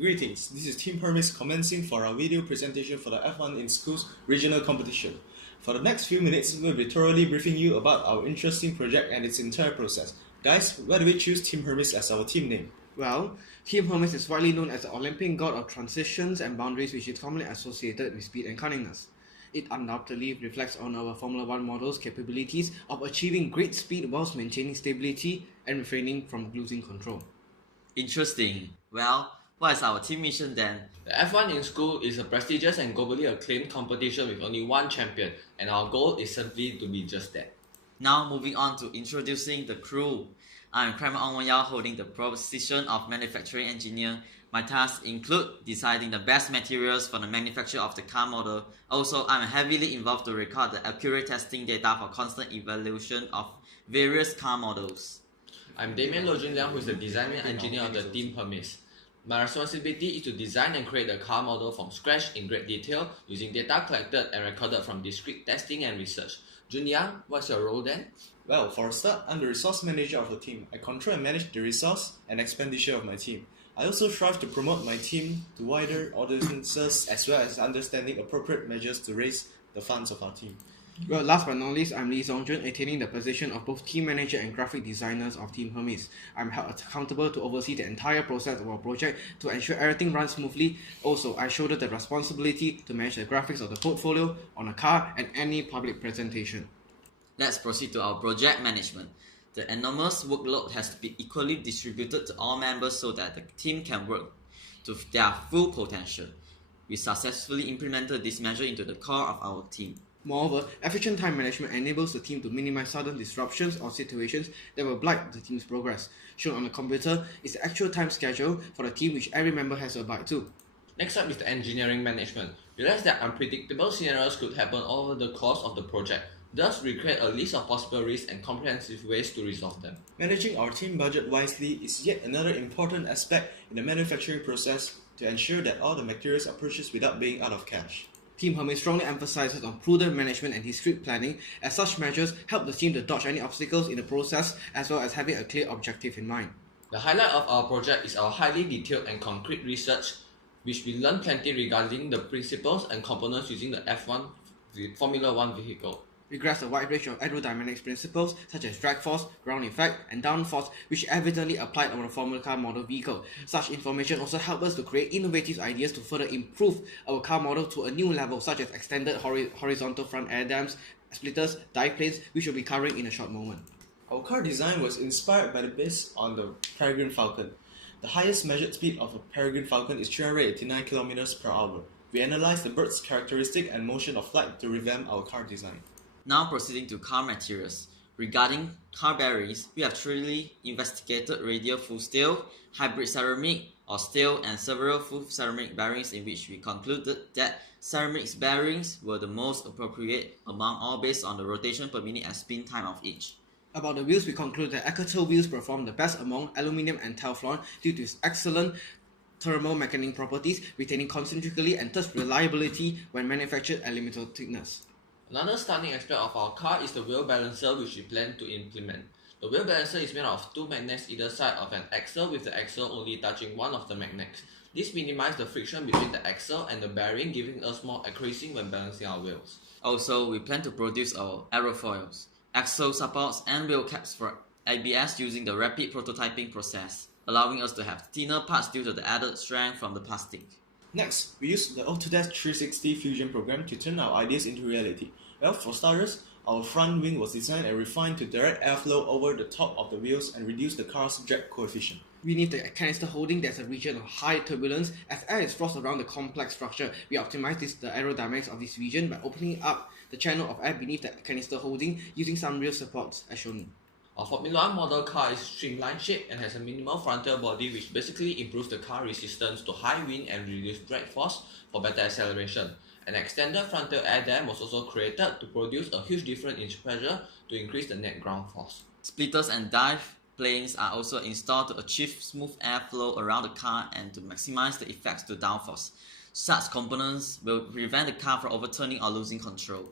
Greetings, this is Team Hermes commencing for our video presentation for the F1 in Schools regional competition. For the next few minutes, we'll be thoroughly briefing you about our interesting project and its entire process. Guys, why do we choose Team Hermes as our team name? Well, Team Hermes is widely known as the Olympic god of transitions and boundaries, which is commonly associated with speed and cunningness. It undoubtedly reflects on our Formula One model's capabilities of achieving great speed whilst maintaining stability and refraining from losing control. Interesting. Well, what is our team mission then? The F1 in School is a prestigious and globally acclaimed competition with only one champion, and our goal is simply to be just that. Now moving on to introducing the crew. I am Kramer Ong Yao, holding the position of manufacturing engineer. My tasks include deciding the best materials for the manufacture of the car model. Also, I am heavily involved to record the accurate testing data for constant evaluation of various car models. I'm Damien Lojun Liang, who is the design and engineer of the Team Hermes. My responsibility is to design and create a car model from scratch in great detail using data collected and recorded from discrete testing and research. Jun Yang, what's your role then? Well, for a start, I'm the resource manager of the team. I control and manage the resource and expenditure of my team. I also strive to promote my team to wider audiences as well as understanding appropriate measures to raise the funds of our team. Well, last but not least, I'm Lee Zongjun, attaining the position of both team manager and graphic designers of Team Hermes. I'm held accountable to oversee the entire process of our project to ensure everything runs smoothly. Also, I shoulder the responsibility to manage the graphics of the portfolio on a car and any public presentation. Let's proceed to our project management. The enormous workload has to be equally distributed to all members so that the team can work to their full potential. We successfully implemented this measure into the core of our team. Moreover, efficient time management enables the team to minimize sudden disruptions or situations that will blight the team's progress. Shown on the computer is the actual time schedule for the team which every member has to abide to. Next up is the engineering management. Realize that unpredictable scenarios could happen over the course of the project. Thus, we create a list of possible risks and comprehensive ways to resolve them. Managing our team budget wisely is yet another important aspect in the manufacturing process to ensure that all the materials are purchased without being out of cash. Team Hermes strongly emphasizes on prudent management and discrete planning, as such measures help the team to dodge any obstacles in the process as well as having a clear objective in mind. The highlight of our project is our highly detailed and concrete research, which we learn plenty regarding the principles and components using the F1 Formula One vehicle. We grasp a wide range of aerodynamics principles such as drag force, ground effect, and downforce, which evidently applied on a Formula Car model vehicle. Such information also helps us to create innovative ideas to further improve our car model to a new level, such as extended horizontal front air dams, splitters, dive planes, which we'll be covering in a short moment. Our car design was inspired by the base on the Peregrine Falcon. The highest measured speed of a Peregrine Falcon is 389 km per hour. We analyzed the bird's characteristic and motion of flight to revamp our car design. Now proceeding to car materials. Regarding car bearings, we have thoroughly investigated radial full steel, hybrid ceramic or steel, and several full ceramic bearings in which we concluded that ceramic bearings were the most appropriate among all based on the rotation per minute and spin time of each. About the wheels, we conclude that Ecotel wheels perform the best among aluminium and Teflon due to its excellent thermal mechanical properties, retaining concentrically and thus reliability when manufactured at limited thickness. Another stunning aspect of our car is the wheel balancer, which we plan to implement. The wheel balancer is made of two magnets either side of an axle, with the axle only touching one of the magnets. This minimizes the friction between the axle and the bearing, giving us more accuracy when balancing our wheels. Also, we plan to produce our aerofoils, axle supports, and wheel caps for ABS using the rapid prototyping process, allowing us to have thinner parts due to the added strength from the plastic. Next, we used the Autodesk 360 Fusion program to turn our ideas into reality. Well, for starters, our front wing was designed and refined to direct airflow over the top of the wheels and reduce the car's drag coefficient. We need the canister holding that's a region of high turbulence. As air is forced around the complex structure, we optimize the aerodynamics of this region by opening up the channel of air beneath the canister holding using some real supports as shown. Our Formula 1 model car is streamlined shaped and has a minimal frontal body, which basically improves the car resistance to high wind and reduce drag force for better acceleration. An extended frontal air dam was also created to produce a huge difference in pressure to increase the net ground force. Splitters and dive planes are also installed to achieve smooth airflow around the car and to maximize the effects to downforce. Such components will prevent the car from overturning or losing control.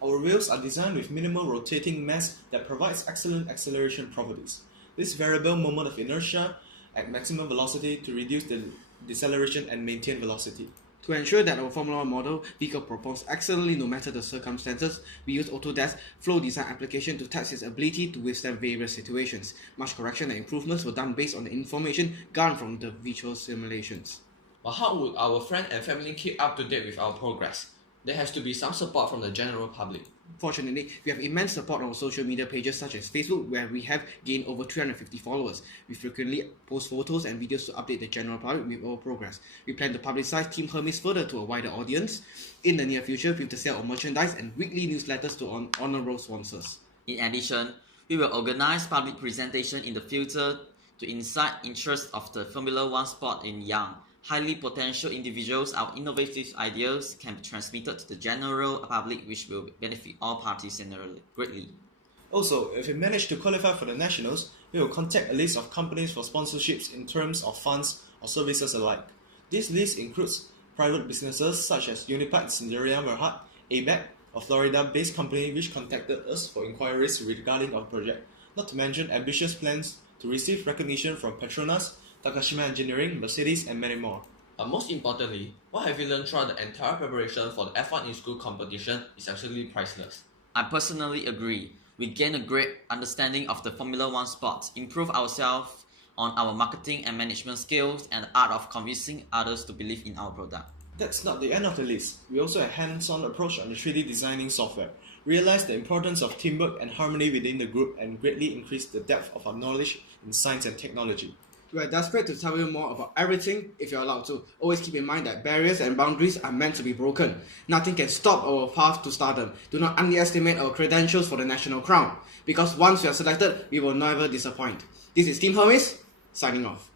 Our wheels are designed with minimal rotating mass that provides excellent acceleration properties. This variable moment of inertia at maximum velocity to reduce the deceleration, and maintain velocity. To ensure that our Formula 1 model vehicle performs excellently no matter the circumstances, we use Autodesk Flow Design application to test its ability to withstand various situations. Much correction and improvements were done based on the information garnered from the virtual simulations. But how would our friends and family keep up to date with our progress? There has to be some support from the general public. Fortunately, we have immense support on our social media pages such as Facebook, where we have gained over 350 followers. We frequently post photos and videos to update the general public with our progress. We plan to publicize Team Hermes further to a wider audience in the near future with the sale of merchandise and weekly newsletters to honorable sponsors. In addition, we will organize public presentation in the future to incite interest of the Formula One sport in young, highly potential individuals. Our innovative ideas can be transmitted to the general public, which will benefit all parties greatly. Also, if we manage to qualify for the nationals, we will contact a list of companies for sponsorships in terms of funds or services alike. This list includes private businesses such as Unipack Sendirian Berhad, ABAC, a Florida-based company which contacted us for inquiries regarding our project, not to mention ambitious plans to receive recognition from Petronas, Takashima Engineering, Mercedes, and many more. But most importantly, what have you learned throughout the entire preparation for the F1 in School competition is absolutely priceless. I personally agree. We gain a great understanding of the Formula One sport, improve ourselves on our marketing and management skills, and the art of convincing others to believe in our product. That's not the end of the list. We also had a hands-on approach on the 3D designing software, realized the importance of teamwork and harmony within the group, and greatly increased the depth of our knowledge in science and technology. We are desperate to tell you more about everything if you're allowed to. Always keep in mind that barriers and boundaries are meant to be broken. Nothing can stop our path to stardom. Do not underestimate our credentials for the national crown. Because once we are selected, we will never disappoint. This is Team Hermes, signing off.